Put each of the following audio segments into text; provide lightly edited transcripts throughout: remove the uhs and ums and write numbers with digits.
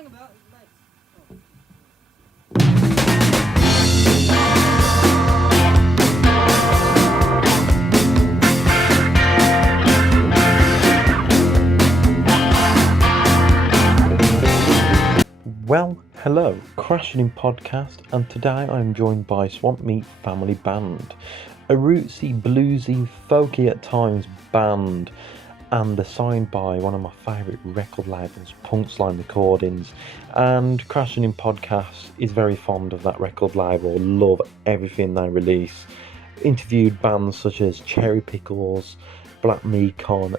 Hang about, mate. Oh. Well, hello, Crashing In Podcast, and today I'm joined by Swampmeat Family Band, a rootsy, bluesy, folky at times band, and they're signed by one of my favourite record labels, Punchline Recordings, and Crashing In Podcast is very fond of that record label, love everything they release. Interviewed bands such as Cherry Pickles, Black Mekon,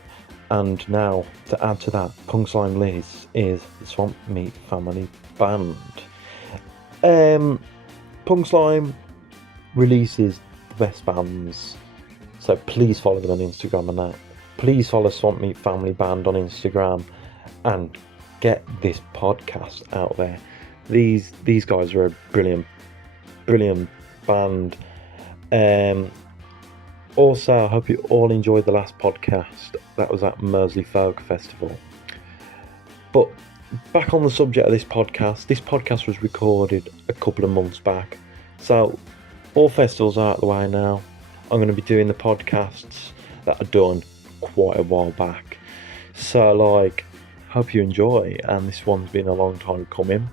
and now, to add to that, Punchline Liz is the Swampmeat Family Band. Punchline releases the best bands, so please follow them on Instagram and that. Please follow Swampmeat Family Band on Instagram and get this podcast out there. These guys are a brilliant band. Also, I hope you all enjoyed the last podcast. That was at Mersley Folk Festival. But back on the subject of this podcast was recorded a couple of months back. So all festivals are out of the way now. I'm going to be doing the podcasts that are done quite a while back. So hope you enjoy, and this one's been a long time coming.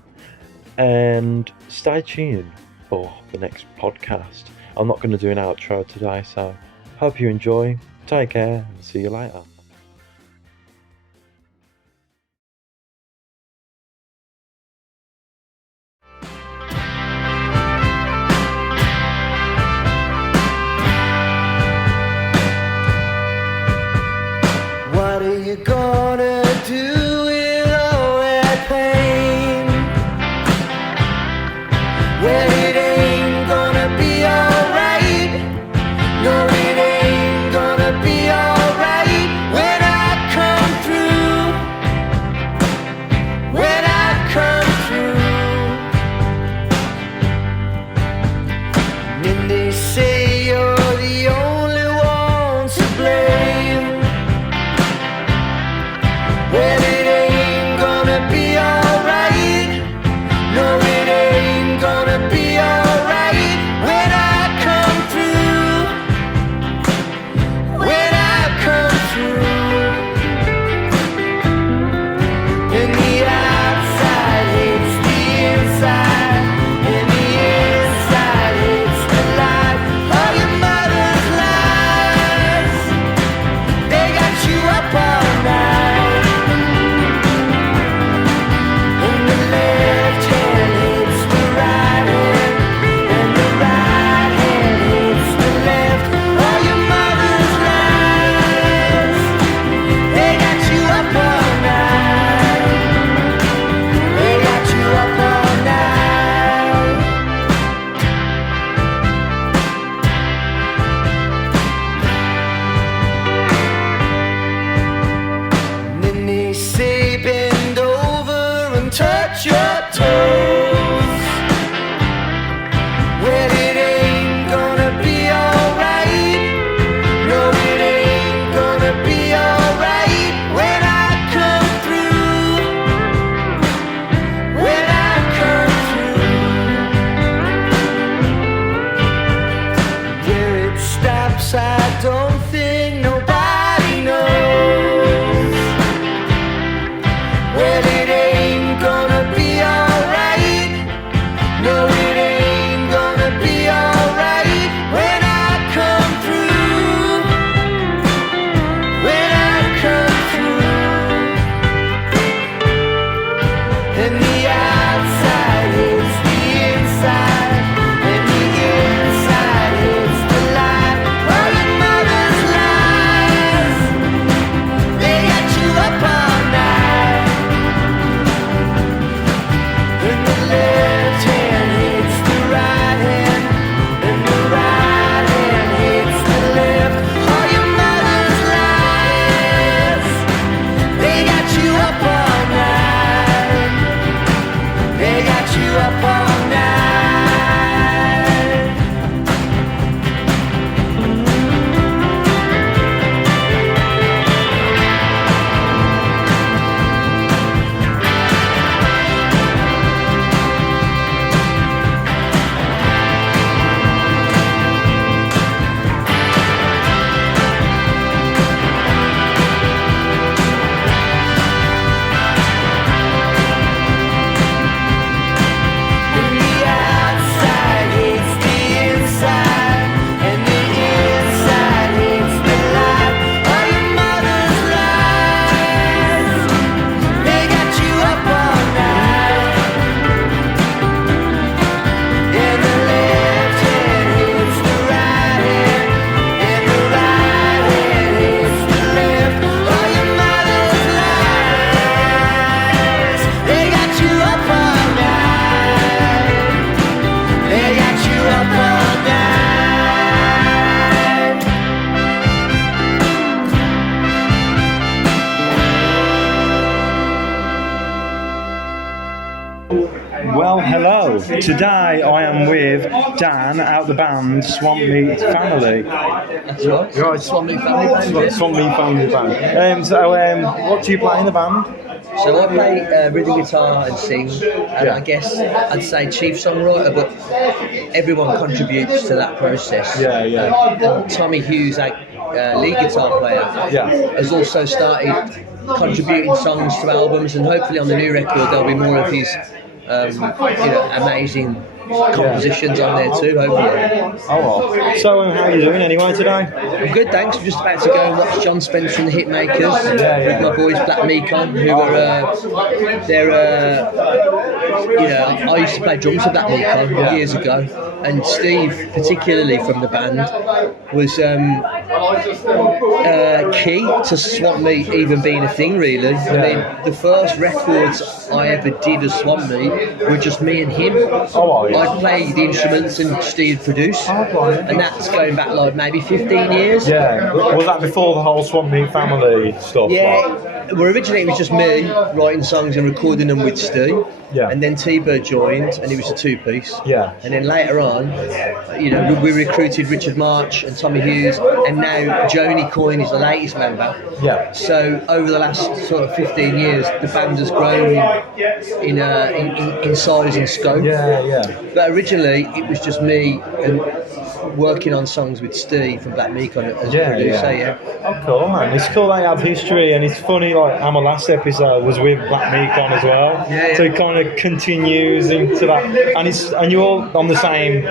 And stay tuned for the next podcast. I'm not going to do an outro today, so hope you enjoy. Take care and see you later. What are you gonna do with all that pain? Well, it ain't gonna be alright. No, it ain't gonna be alright Well, hello. Today I am with Dan out the band Swampmeat Family. That's right. Right, Swampmeat Family Band. Swampmeat Family Band. What do you play in the band? So I play rhythm guitar and sing, and Yeah. I guess I'd say chief songwriter, but everyone contributes to that process. Yeah, yeah. And Tommy Hughes, our lead guitar player, Yeah. has also started contributing songs to albums, and hopefully on the new record there'll be more of his amazing compositions on there too, hopefully. Oh, well. So, how are you doing anyway today? I'm good, thanks. We're just about to go and watch Jon Spencer The Hitmakers Yeah. with my boys Black Mekon, who I used to play drums with Black Mekon years ago, and Steve, particularly from the band, was key to Swampmeat even being a thing, really. I mean, the first records I ever did as Swampmeat were just me and him. Oh, yeah. I'd play the instruments and Steve produced, and that's going back like maybe 15 years. Yeah. Was that before the whole Swampmeat Family stuff? Yeah, well, originally it was just me writing songs and recording them with Steve. Yeah. And then T-Bird joined, and it was a two-piece. Yeah. And then later on, we recruited Richard March and Tommy Hughes, and now Joni Coyne is the latest member. Yeah. So over the last sort of 15 years, the band has grown in size and scope. Yeah, yeah. But originally, it was just me and working on songs with Steve from Black Mekon as a producer. Yeah. Oh, cool, man. It's cool they have history, and it's funny, like, our last episode was with Black Mekon as well. Yeah. So it kind of continues into that. And you're all on the same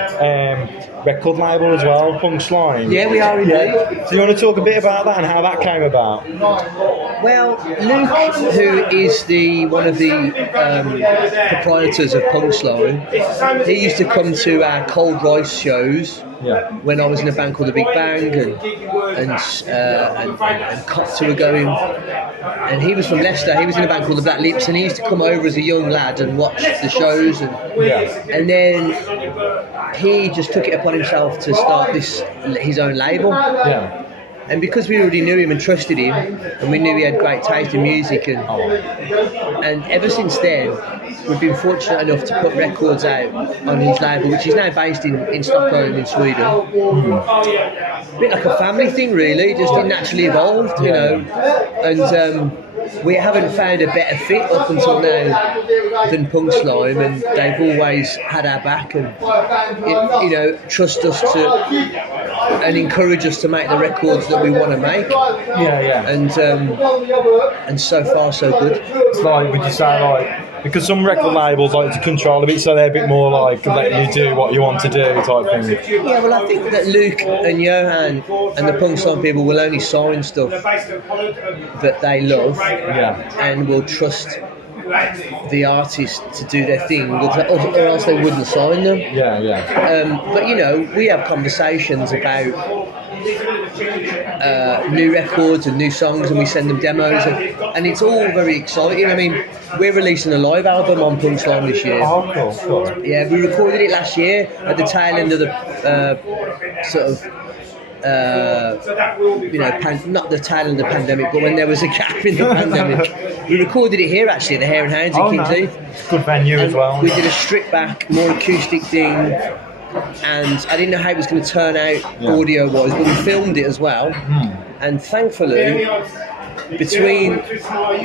record label as well, Punchline. Yeah, we are indeed. Yeah. So you want to talk a bit about that and how that came about? Well, Luke, who is one of the proprietors of Punchline, he used to come to our Cold Rice shows. Yeah. When I was in a band called The Big Bang and Cops who were going, and he was from Leicester. He was in a band called The Black Lips, and he used to come over as a young lad and watch the shows, and then he just took it upon himself to start his own label. Yeah. And because we already knew him and trusted him, and we knew he had great taste in music, and ever since then, we've been fortunate enough to put records out on his label, which is now based in Stockholm in Sweden. A bit like a family thing, really. Just it naturally evolved, you know. And we haven't found a better fit up until now than Punchline, and they've always had our back and trust us to and encourage us to make the records that we want to make. And so far so good. It's like, would you say, like, because some record labels like to control a bit, so they're a bit more like letting you do what you want to do type thing. Yeah, well, I think that Luke and Johan and the Punchline people will only sign stuff that they love, and will trust the artist to do their thing, or else they wouldn't sign them. But we have conversations about new records and new songs, and we send them demos, and it's all very exciting. I mean, we're releasing a live album on Punchline this year. Oh, cool. Yeah, we recorded it last year at the tail end of the not the tail end of the pandemic, but when there was a gap in the pandemic. We recorded it here actually at the Hare Hounds in Kings Heath. Good venue as well. We did a stripped back, more acoustic thing, and I didn't know how it was going to turn out audio wise, but we filmed it as well. And thankfully, between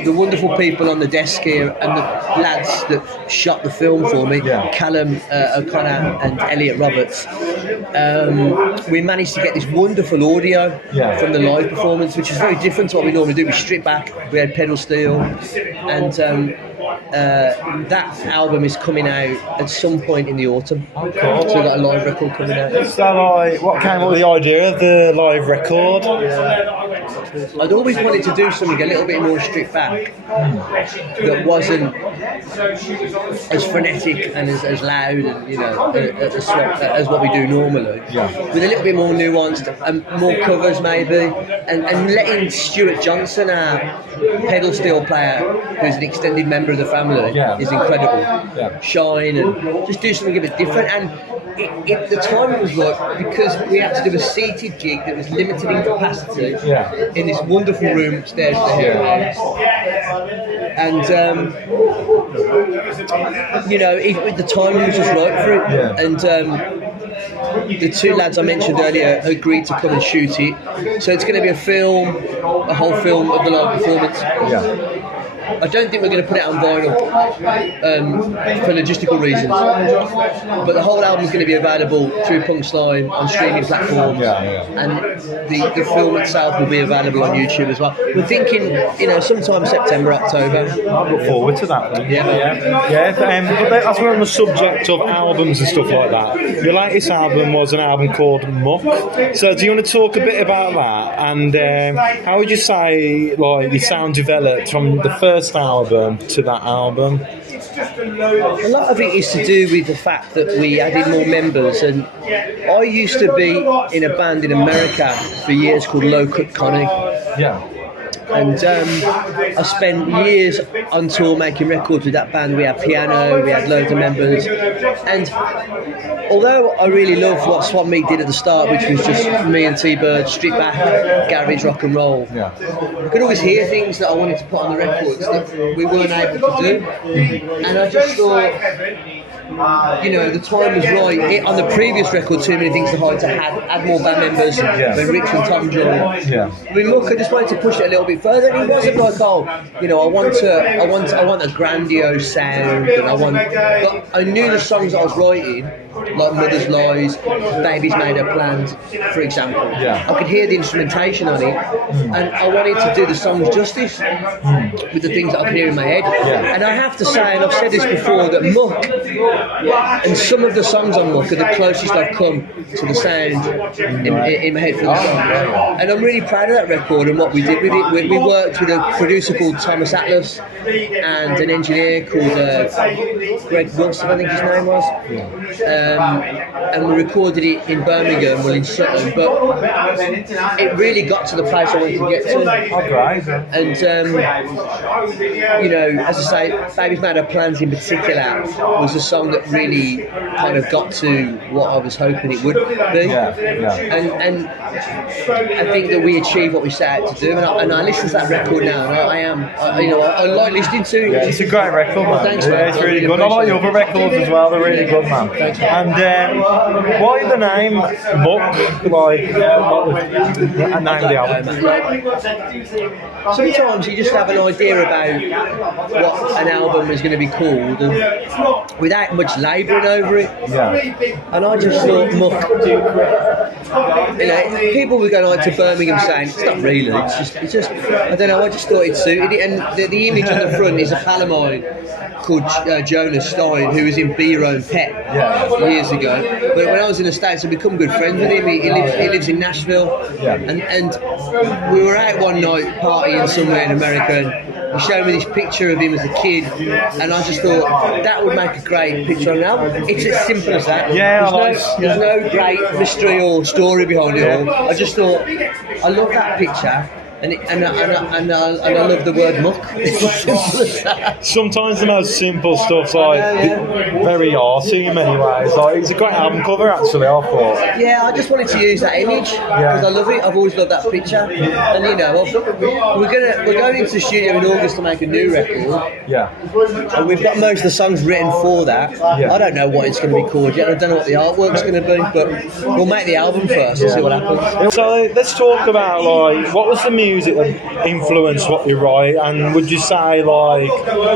the wonderful people on the desk here and the lads that shot the film for me, Callum O'Connor and Elliot Roberts, we managed to get this wonderful audio from the live performance, which is very different to what we normally do. We stripped back, we had pedal steel, and that album is coming out at some point in the autumn. So we've got a live record coming out. So, what came up with the idea of the live record? I'd always wanted to do something a little bit more stripped back, that wasn't as frenetic and as loud and as what we do normally. With a little bit more nuanced and more covers maybe, and letting Stuart Johnson, our pedal steel player, who's an extended member of the family, is incredible. Shine and just do something a bit different. And the timing was right because we had to do a seated gig that was limited in capacity in this wonderful room upstairs at the Hare Hounds. and you know, the timing was just right for it. Yeah. And the two lads I mentioned earlier agreed to come and shoot it. So it's going to be a whole film of the live performance. Yeah. I don't think we're going to put it on vinyl for logistical reasons. But the whole album is going to be available through Punchline on streaming platforms, and the film itself will be available on YouTube as well. We're thinking, you know, sometime September, October. I look forward to that then. Yeah. But as we're on the subject of albums and stuff like that, your latest album was an album called Muck. So do you want to talk a bit about that? And how would you say like your sound developed from the first album to that album? A lot of it is to do with the fact that we added more members, and I used to be in a band in America for years called Low Cut Connie. Yeah. And I spent years on tour making records with that band. We had piano, we had loads of members. And although I really loved what Swampmeat did at the start, which was just me and T-Bird, stripped back, garage rock and roll, I could always hear things that I wanted to put on the records that we weren't able to do. And I just thought, you know, the time was right. On the previous record, Too Many Things to Hide, to add more band members when Rich and Tom joined. I mean, look, I just wanted to push it a little bit further. And it wasn't like, oh, you know, I want a grandiose sound, and but I knew the songs I was writing, like Mother's Lies, Baby's Made Her Plans, for example. I could hear the instrumentation on it, and I wanted to do the songs justice with the things that I could hear in my head. And I have to say, and I've said this before, that Muck and some of the songs on Muck are the closest I've come to the sound in my head for the song. And I'm really proud of that record and what we did with it. We worked with a producer called Thomas Atlas and an engineer called Greg Wilson, I think his name was. And we recorded it in Birmingham, well in Sutton, but it really got to the place I wanted to get to. And you know, as I say, Baby's Made Her Plans in particular was a song that really kind of got to what I was hoping it would be. And I think that we achieved what we set out to do, and I listen to that record now, and I like listening to it. It's a great record, man. Thanks, man. It's really good. I like your other records as well. They're really good, man. Thanks, And why the name Muck? Like a name of the album? Sometimes you just have an idea about what an album is going to be called, and without much labouring over it. And I just thought Muck. You know, people were going to Birmingham saying it's not really. It's just. I don't know. I just thought it suited it, and the image on the front is a pal of mine called Jonas Stein, who was in Be Your Own Pet years ago. But when I was in the States, I'd become good friends with him. He lives in Nashville, and we were out one night partying somewhere in America, and he showed me this picture of him as a kid, and I just thought that would make a great picture on an album. It's as simple as that. There's no great mystery or story behind it all. I just thought, I love that picture. And I love the word muck. Sometimes the most simple stuff's like very arty in many ways. Like, it's a great album cover, actually, I thought. Yeah, I just wanted to use that image because I love it. I've always loved that picture. And you know, we're going into the studio in August to make a new record. And we've got most of the songs written for that. I don't know what it's going to be called yet. I don't know what the artwork's going to be, but we'll make the album first and see what happens. So let's talk about like what was the music that influenced what you write, and would you say like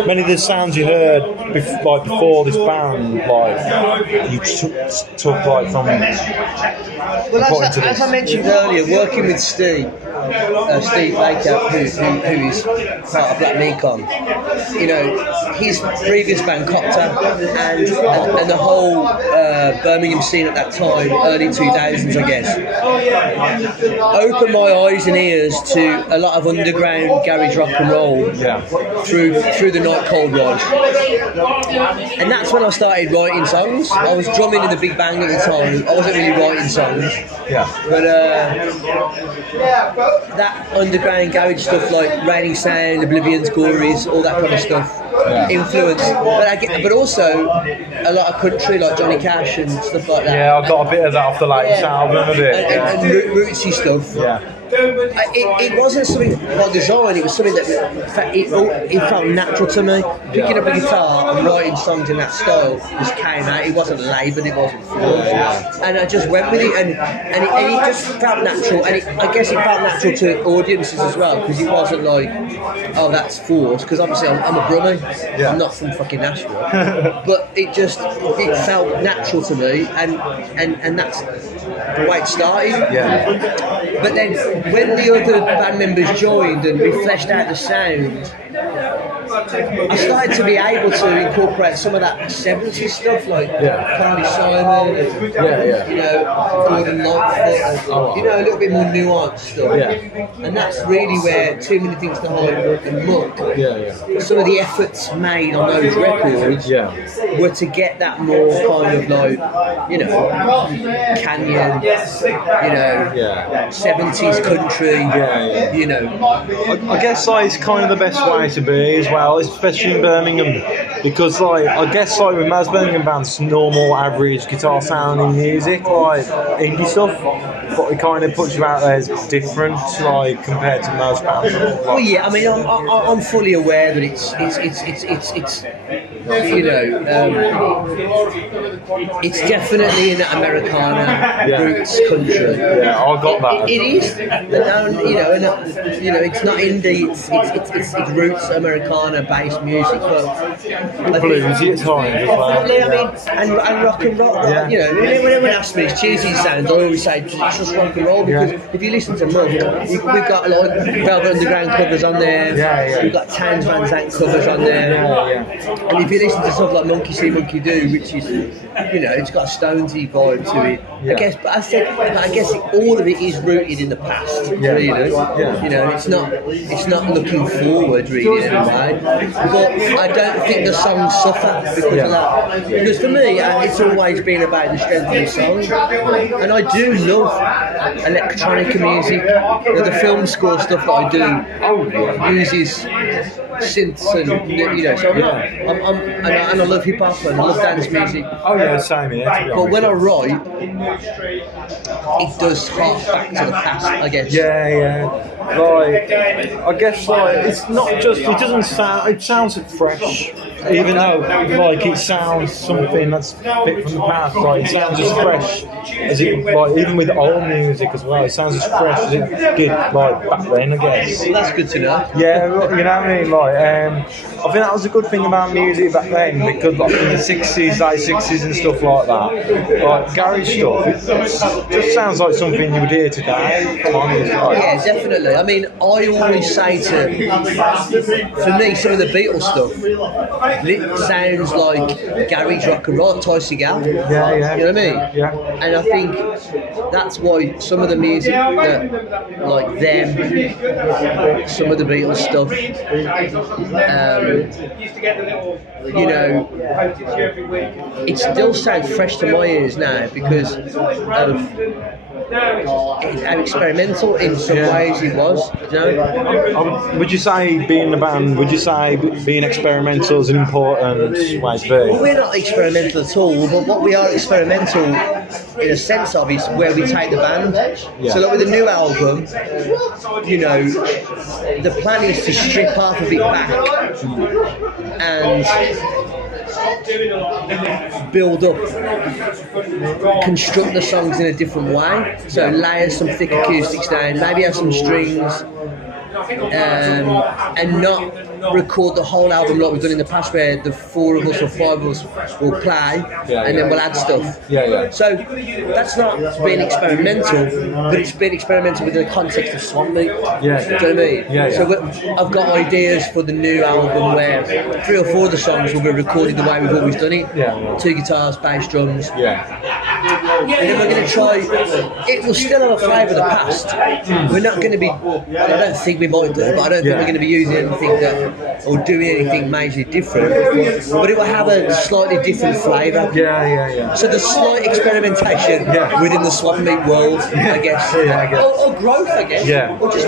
many of the sounds you heard before this band, like you took like from? Well, as I mentioned earlier, working with Steve Baker, who is part of Black Mekong, you know, his previous band Copter and the whole Birmingham scene at that time, early 2000s, I guess, opened my eyes and ears to a lot of underground garage rock and roll through the Night Cold Ride, and that's when I started writing songs. I was drumming in the Big Bang at the time. I wasn't really writing songs, but that underground garage stuff like Raining Sound, Oblivion's Gories, all that kind of stuff influenced, but also a lot of country like Johnny Cash and stuff like that. I got a bit of that off the latest album, a bit. And rootsy stuff. it wasn't something by design. It was something that it felt natural to me. Picking up a guitar and writing songs in that style just came out. It wasn't laboured, it wasn't forced, and I just went with it, and it just felt natural. And I guess it felt natural to audiences as well, because it wasn't like, oh, that's forced. Because obviously I'm a Brummie, I'm not from fucking Nashville, but it felt natural to me, and that's the way it started. But then when the other band members joined and we fleshed out the sound, I started to be able to incorporate some of that 70s stuff, like Carly Simon and you know, Gordon Lightfoot, you know, a little bit more nuanced stuff. And that's really where Too Many Things to Hide and Muck, some of the efforts made on those records were to get that more kind of like, you know, Canyon, you know, 70s country, you know. I guess like it's kind of the best way to be as well, especially in Birmingham, because like I guess like with most Birmingham bands, normal average guitar sounding music, like indie stuff, but it kind of puts you out there as different, like compared to most bands. Well, yeah, I mean, I'm fully aware that it's you know, it's definitely in that Americana roots country. Yeah, I got that. It is, and, you know, it's not indie. It's roots Americana based music, but bluesy at times as well. I mean, and rock and roll. You know, when everyone asks me it's cheesy sounds, I always say it's just rock and roll, because if you listen to Muck, we've got like Velvet Underground covers on there. We've got Townes Van Zandt covers on there. And if you listen to stuff like Monkey See, Monkey Do, which is, you know, it's got a Stonesy vibe to it. I guess, but I guess all of it is rooted in the past, really. You know, it's not looking forward really in any way. But I don't think the songs suffer because of that. Because for me, it's always been about the strength of the song, and I do love electronic music. You know, the film score stuff that I do uses synths and, you know, so and I love hip hop and I love dance music. Same here. But when I write, it does hark back to the past, I guess. Like, I guess like it's not just, it doesn't sound, it sounds fresh, even though like it sounds something that's a bit from the past. Like it sounds as fresh as it, like even with old music as well, it sounds as fresh as it did like back then, I guess. Well, that's good to know. Yeah, you know what I mean. Like I think that was a good thing about music back then, because like in the 60s, late 60s and stuff like that, like garage stuff, it just sounds like something you would hear today. Yeah, definitely. I mean, I always say for me, some of the Beatles stuff, it sounds like garage rock and roll, Ty Segall. You know what I mean? And I think that's why some of the music that, like them, some of the Beatles stuff, you know, it still sounds fresh to my ears now because of how experimental in some ways it was, you know? Would you say being a band, would you say being experimental is an important way to be? Well, we're not experimental at all, but what we are experimental in a sense of is where we take the band. So like with the new album, you know, the plan is to strip half of it back and build up, construct the songs in a different way. So layer some thick acoustics down, maybe have some strings, and not record the whole album like we've done in the past, where the four of us or five of us will play and then we'll add stuff. So that's not being experimental, but it's being experimental within the context of Swampmeat. Do you know what I mean? So I've got ideas for the new album where 3 or 4 of the songs will be recorded the way we've always done it. 2 guitars, bass, drums. And then we're going to try, it will still have a flavour of the past. We're not going to be, I don't think we might do, but I don't think we're going to be using anything that or doing anything majorly different, but it will have a slightly different flavour. Yeah. So there's slight experimentation within the Swampmeat world, I guess. Yeah, I guess. Or growth, I guess. Yeah. Or just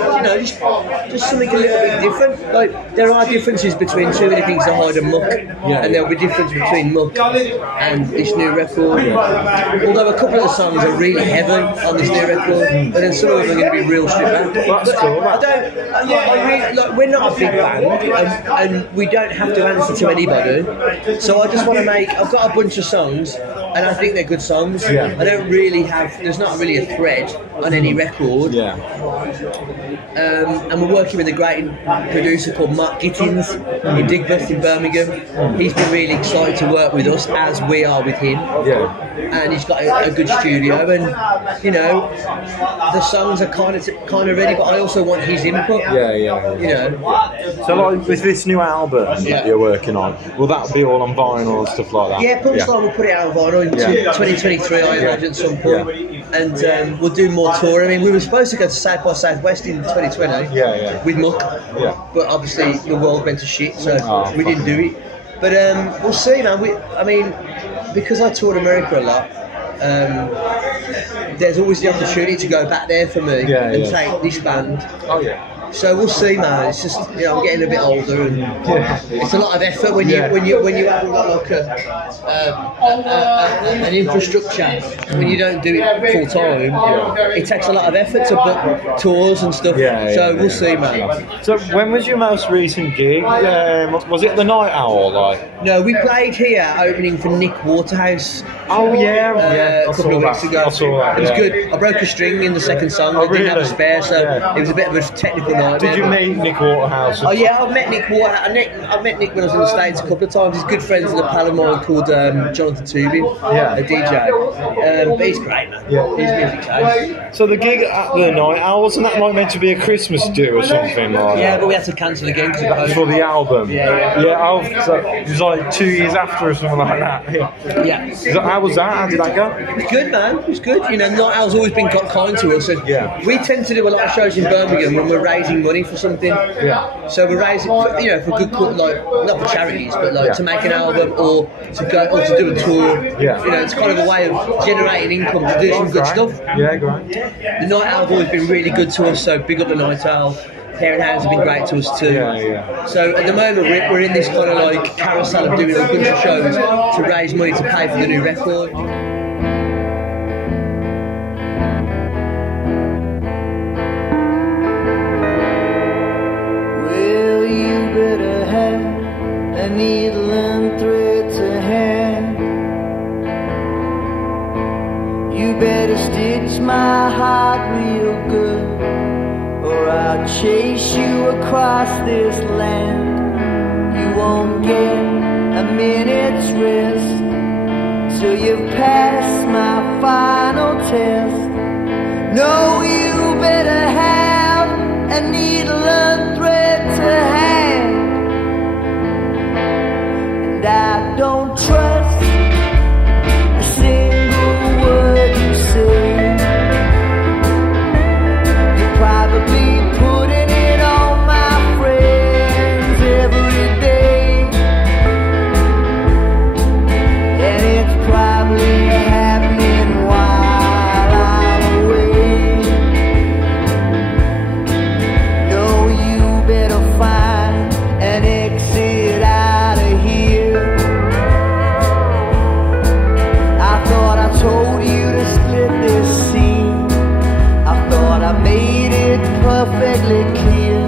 something a little bit different. Like there are differences between Too Many Things to Hide and Muck, and there'll be difference between Muck and this new record. Although a couple of the songs are really heavy on this new record, and then some of them are going to be real stripped back. That's cool. We're not a big band, and we don't have to answer to anybody. So I just want to I've got a bunch of songs, and I think they're good songs. Yeah. I don't really there's not really a thread on any record. Yeah. And we're working with a great producer called Mark Gittins in Digbeth in Birmingham. He's been really excited to work with us, as we are with him. Yeah. And he's got a good studio, and the songs are kind of ready, but I also want his input. Yeah. So like with this new album that you're working on, will that be all on vinyl and stuff like that? Yeah, Punchline will put it out on vinyl in 2023, I imagine, at some point. And we'll do more tour. I mean, we were supposed to go to South by Southwest in 2020 with Muck, but obviously the world went to shit, so we didn't do it. But we'll see, man. Because I toured America a lot, there's always the opportunity to go back there for me and take this band. Oh yeah. So we'll see, man. It's just I'm getting a bit older, and it's a lot of effort when you haven't got like an infrastructure. When you don't do it full time, it takes a lot of effort to book tours and stuff. So we'll see, man. So when was your most recent gig? Was it the Night Owl? No, we played here opening for Nick Waterhouse. Oh yeah, a couple of weeks ago. I saw that. It was good. I broke a string in the second song. I didn't have a spare, so it was a bit of a technical nightmare. Did you meet Nick Waterhouse? Oh yeah, I've met Nick Waterhouse. I've met Nick when I was in the States a couple of times. He's good friends with a pal of mine called Jonathan Tubin, a DJ. But he's great, man. His music's nice. So the gig at the Night Owl, wasn't that like meant to be a Christmas do or something like that? But we had to cancel again for the album. So it was like 2 years after or something like that. How was that? How did that go? It was good, man. It was good. Night Owl's always been kind to us, and we tend to do a lot of shows in Birmingham when we're raising money for something. So we're raising for good, not for charities, but to make an album or to do a tour. It's kind of a way of generating income to do some good stuff. Great. The Night Owl's always been really good to us, so big up the Night Owl. Hare Hounds have been great to us too. So at the moment we're in this kind of carousel of doing a bunch of shows to raise money to pay for the new record. Well, you better have a needle and thread to hand. You better stitch my heart real good, or I'll chase you across this land. You won't get a minute's rest till you've passed my final test. No, you better have a needle and thread to hand. And I don't trust a single word you say. Probably putting it on my friends every day, and it's probably happening while I'm away. No, you better find an exit out of here. I thought I told you to split this scene. I thought I made it perfectly clear.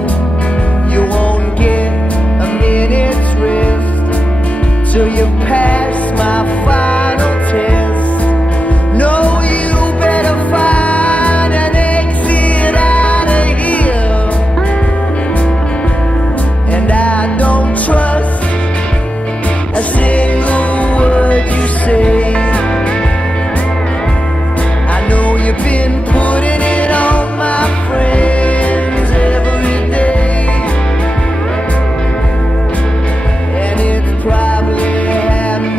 You won't get a minute's rest till you pass my final test. No, you better find an exit out of here. And I don't trust a single word you say. I know you've been putting it on my friends every day, and it's probably happening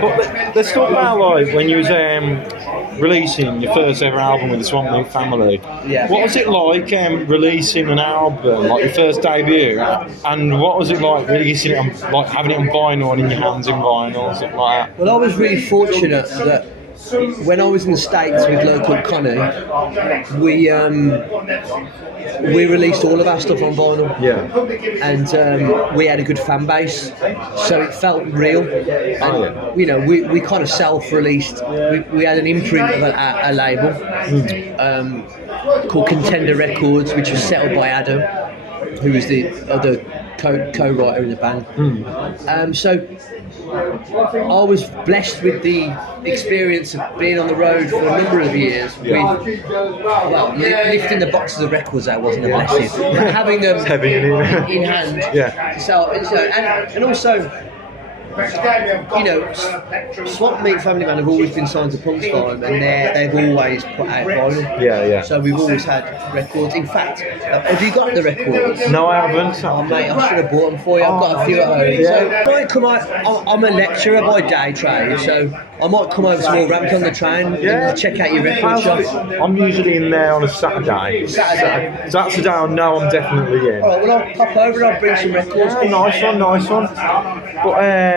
But let's talk about like when you was releasing your first ever album with the Swampmeat family. Yeah. What was it like releasing an album, like your first debut, and what was it like releasing it on, like having it on vinyl and in your hands in vinyl, something like that? Well, I was really fortunate that when I was in the States with local Connie, we released all of our stuff on vinyl. Yeah. And we had a good fan base, so it felt real. And, you know, we kind of self-released. We had an imprint of a label called Contender Records, which was set up by Adam, who was the other co-writer in the band. So I was blessed with the experience of being on the road for a number of years. Lifting the boxes of records out wasn't a blessing, but having them in hand. Yeah. So and also, you know, Swampmeat Family Man have always been signed to Punk's Farm, and they've always put out vinyl. Yeah. So we've always had records. In fact, have you got the records? No, I haven't. Oh mate, I should have bought them for you. I've got a few at home. Yeah. So when I come out, I'm a lecturer by day trade, so I might come over to Wolverhampton on the train and check out your record shop. I'm usually in there on a Saturday. So that's the day I know I'm definitely in. Alright, well I'll pop over and I'll bring some records. Yeah, nice one.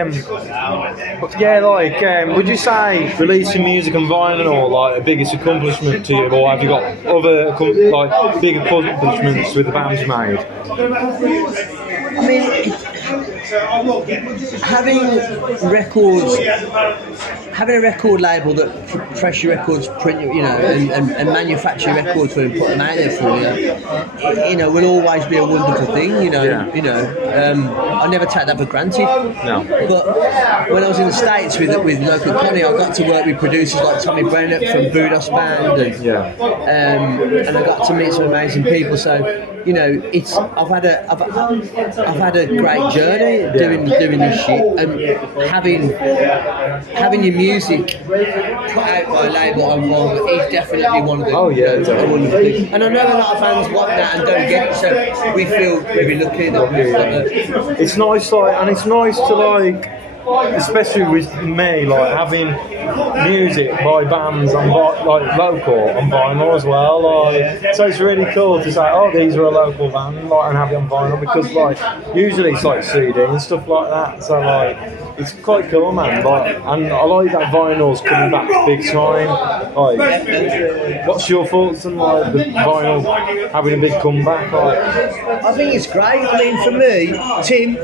But yeah, like, would you say releasing music on vinyl like a biggest accomplishment to you, or have you got other like big accomplishments with the bands you made? I mean, having a record label that press your records, print you know, and manufacture records for you and put them out there for you, you know, will always be a wonderful thing. You know, I never take that for granted. No. But when I was in the States with local Connie, I got to work with producers like Tommy Brennan from Budos Band, and I got to meet some amazing people. So, you know, I've had a great journey doing this shit, and having your music put out by a label on vinyl is definitely one of the wonderful things. And I know a lot of fans want that and don't get it, so we feel very lucky that we've got that. It's nice, like, and it's nice to like, especially with me, like having music by bands on like local on vinyl as well. Like, so it's really cool to say, oh, these are a local band, like, and have it on vinyl, because like usually it's like CD and stuff like that. So like, it's quite cool, man. Like, and I like that vinyl's coming back big time. Like, what's your thoughts on like the vinyl having a big comeback? Like, I think it's great. I mean, for me, Tim.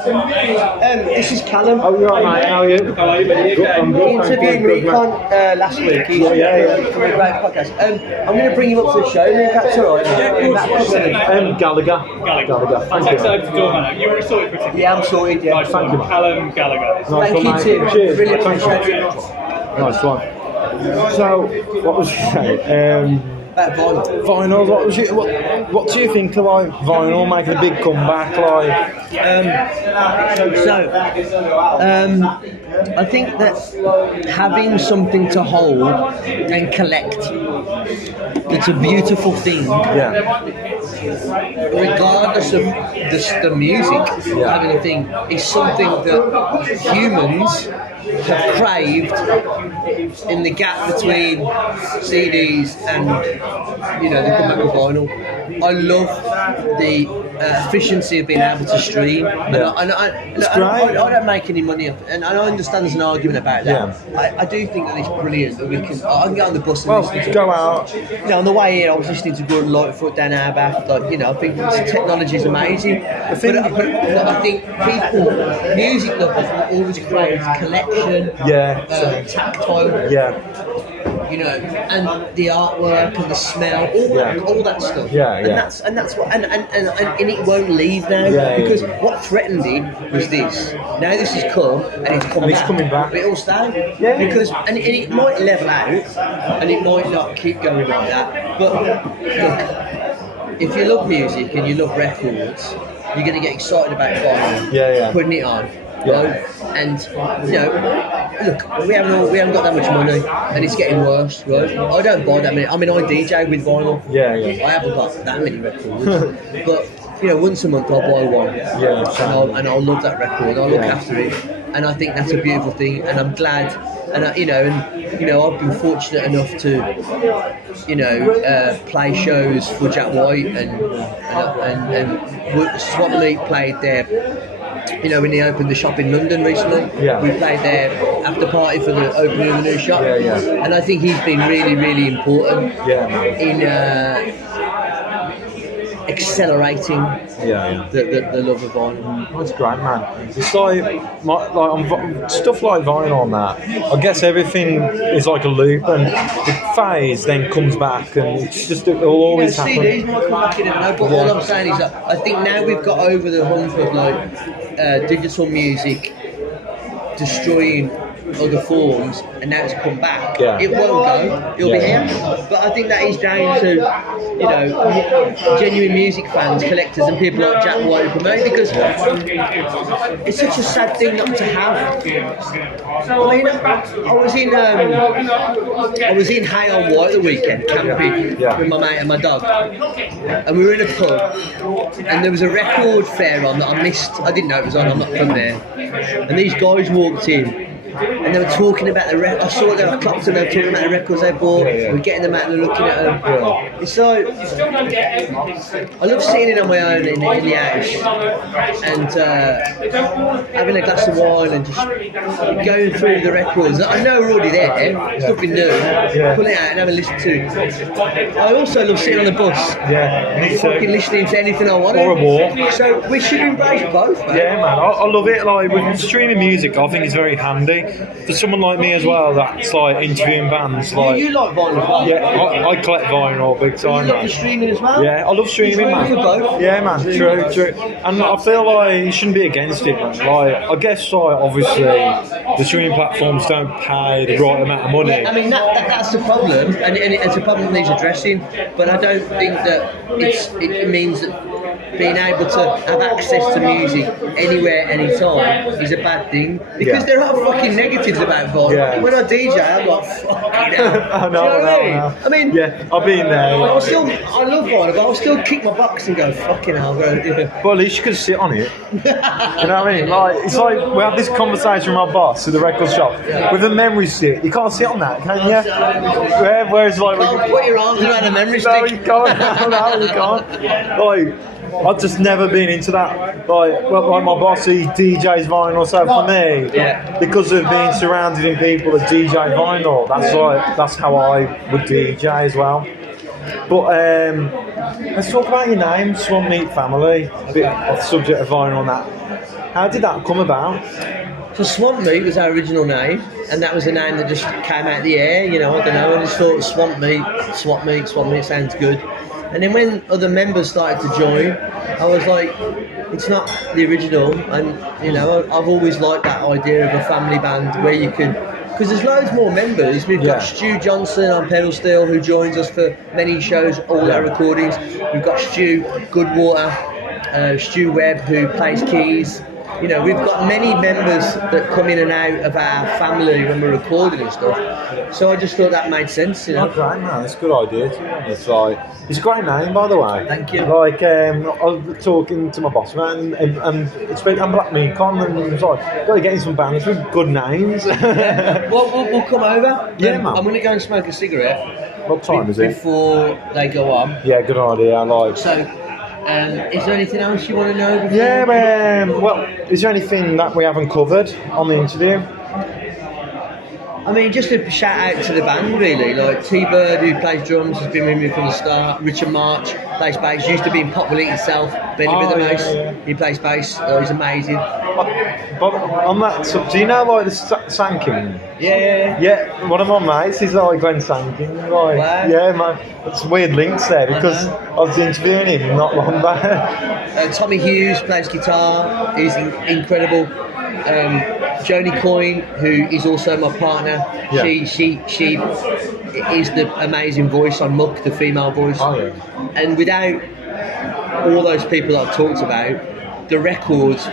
This is Callum. oh, you're right, mate. How are you? Good, I'm good. He interviewed Recon last week. He's from a great podcast. I'm going to bring you up to the show, if that's all right. Gallagher. Thank you. You were sorted for Yeah, I'm sorted. Yeah. Nice one. Callum Gallagher. Thank you, Tim. Cheers. Really Thanks, appreciate it. Nice one. So, what was you saying? About vinyl. Vinyl. What do you think of like vinyl making a big comeback? Like, I think that having something to hold and collect, it's a beautiful thing. yeah, Regardless of the music, having a thing is something that humans have craved in the gap between CDs and, you know, the comeback of vinyl. I love the efficiency of being able to stream. And I don't make any money off it, and I understand there's an argument about that. Yeah. I do think that it's brilliant that I can get on the bus and well, listen to go out. You know, on the way here, I was listening to Gordon Lightfoot, Dan Auerbach. Like, you know, I think technology is amazing. But I think people, music lovers, will always crave collection, tactile. You know, and the artwork and the smell, all that stuff. And that's what, and it won't leave now, because what threatened it was this. Now this has come and it's coming back. But it'll stay. Because and it might level out and it might not keep going like that. But look, if you love music and you love records, you're going to get excited about vinyl, putting it on. Right? And you know, look, we haven't got that much money, and it's getting worse. Right? I don't buy that many. I mean, I DJ with vinyl. I haven't got that many records, but you know, once a month I'll buy one. And I'll love that record. I'll look after it. and I think that's a beautiful thing, and I'm glad. And I've been fortunate enough to, play shows for Jack White and Swampmeat played there. When they opened the shop in London recently, we played their after party for the opening of the new shop. And I think he's been really, really important in accelerating the love of vinyl. That's great, man. It's like stuff like vinyl and that. I guess everything is like a loop, and it fades, then comes back, and it's just it will always happen. CDs might come back in and out, but all I'm saying is that I think now we've got over the hump of digital music destroying other forms, and now it's come back. It won't go. It'll be here. But I think that is down to genuine music fans, collectors, and people like Jack White who promote it, because it's such a sad thing not to have. I mean, I was in Hare on White the weekend, camping with my mate and my dog, and we were in a pub, and there was a record fair on that I missed. I didn't know it was on. I'm not from there, and these guys walked in. And they were talking about the records. I saw them, I clocked them, they were talking about the records they bought. We're getting them out and looking at them. It's like, I love sitting on my own in the house and having a glass of wine and just going through the records. I know we're already there, it's nothing new. Pull it out and have a listen to it. I also love sitting on the bus. Fucking listening to anything I want. Or a walk. So we should embrace both, man. Yeah, man. I love it. Like, with streaming music, I think it's very handy. For someone like me as well, that's like interviewing bands. Like, you like vinyl as well? Yeah, I collect vinyl big time. You love the streaming as well? Yeah, I love streaming, man. For both? Yeah, man, true. And I feel like you shouldn't be against it, man. Like, I guess, like, obviously, the streaming platforms don't pay the right amount of money. I mean, that's the problem, and it's a problem that needs addressing, but I don't think that it means that being able to have access to music anywhere, anytime is a bad thing, because there are fucking negatives about vinyl. When I DJ, I'm like, fucking hell. I know. I mean, I've been there. I love vinyl, but I'll still kick my box and go, fucking hell, bro. Well, at least you can sit on it. You know what I mean? Like, it's like we have this conversation with my boss at the record shop. With a memory stick, you can't sit on that, can you? Whereas, like, you can't put your arms around a memory stick. No, you can't. No, you can't. Like, I've just never been into that. Like my boss, he DJs vinyl, so for me, because of being surrounded in people that DJ vinyl, that's how I would DJ as well. But let's talk about your name, Swampmeat Family, a bit off the subject of vinyl and that. How did that come about? So Swampmeat was our original name, and that was a name that just came out of the air, I don't know, I just thought Swampmeat sounds good. And then when other members started to join, I was like, it's not the original. And, I've always liked that idea of a family band where you can, because there's loads more members. We've got Stu Johnson on pedal steel, who joins us for many shows, all our recordings. We've got Stu Goodwater, Stu Webb, who plays keys. We've got many members that come in and out of our family when we're recording and stuff. So I just thought that made sense, Great, man. That's a good idea. It's a great name, by the way. Thank you. Like, I was talking to my boss, man, and it's been Black Meacon, and it was like, got to get in some bands with good names. We'll come over. Yeah, man. I'm going to go and smoke a cigarette. What time is it? Before they go on. Yeah, good idea. I like. So, is there anything else you want to know? Well, is there anything that we haven't covered on the interview? I mean, just a shout out to the band, really. Like T-Bird, who plays drums, has been with me from the start. Richard March plays bass. Used to be in Pop Will Eat Itself. Benny with the bass. He plays bass. He's amazing. But on that, so, do you know like the Sanking? Yeah. One of my mates is like Glenn Sanking. Like, wow. Yeah, man. It's weird links there because I was interviewing him not long back. Tommy Hughes plays guitar. He's incredible. Joni Coyne, who is also my partner, she is the amazing voice on Muck, the female voice. And without all those people that I've talked about, the records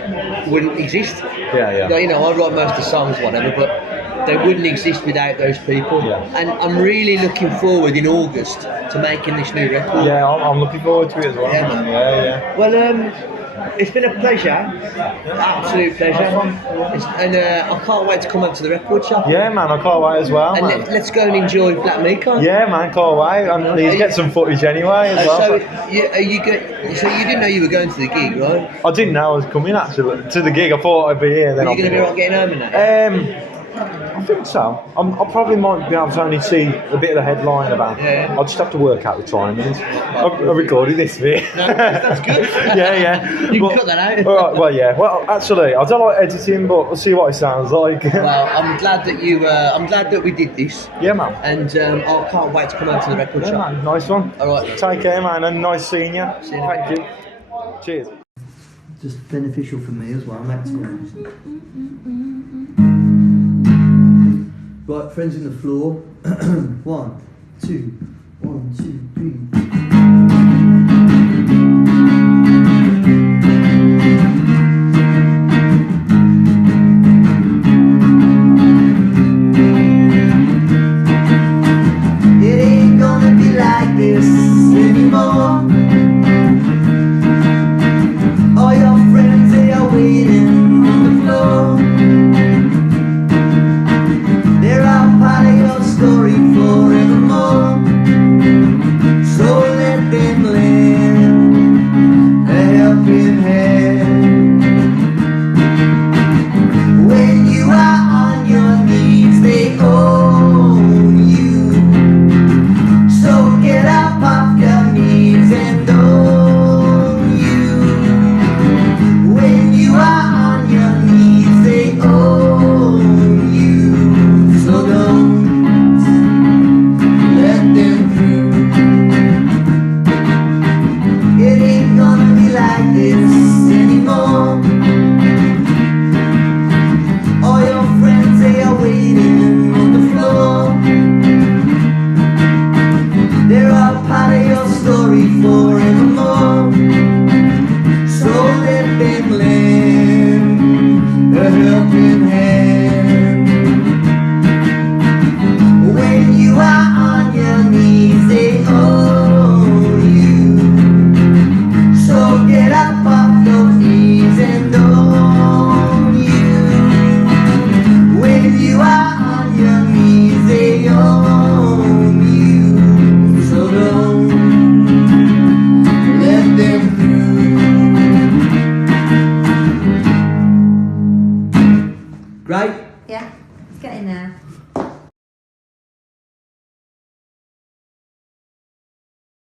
wouldn't exist. Like, I write most of the songs, whatever, but they wouldn't exist without those people. And I'm really looking forward in August to making this new record. I'm looking forward to it as well. Well, It's been a pleasure, absolute pleasure, and I can't wait to come up to the record shop. Yeah, man, I can't wait as well, And man. let's go and enjoy Black Miko. Yeah, man, can't wait. I need to get some footage anyway as well. So you didn't know you were going to the gig, right? I didn't know I was coming actually to the gig. I thought I'd be here. Then Are you going to be right getting home in that? I think so. I probably might be able to only see a bit of the headline about. Yeah. I'll just have to work out the timings. I recorded this bit. No, that's good. yeah. You can cut that out. All right. Well, yeah. Well, actually, I don't like editing, but we'll see what it sounds like. Well, I'm glad that I'm glad that we did this. Yeah, man. And I can't wait to come out to the record Yeah, shop. man. Nice one. All right. Take care, man, and nice seeing you. See you. Thank you. Cheers. Just beneficial for me as well, mate. Right, friends in the floor. 1, 2, 1, 2, 3. It ain't gonna be like this anymore. All your friends, they are waiting on the floor. They're all part of your story forevermore. So let them lend a helping hand. When you are on your knees, they own you. So get up off your knees and own you. When you are on your knees, they own you. So don't let them through. It ain't gonna be like this anymore. All your friends, they are waiting on the floor. They're all part of your story forevermore. So let them lend a helping hand. When you are on your knees, they own you. So get up off your knees and own you. When you are on your knees, they own you. So don't let them through. Great. Yeah, let's get in there.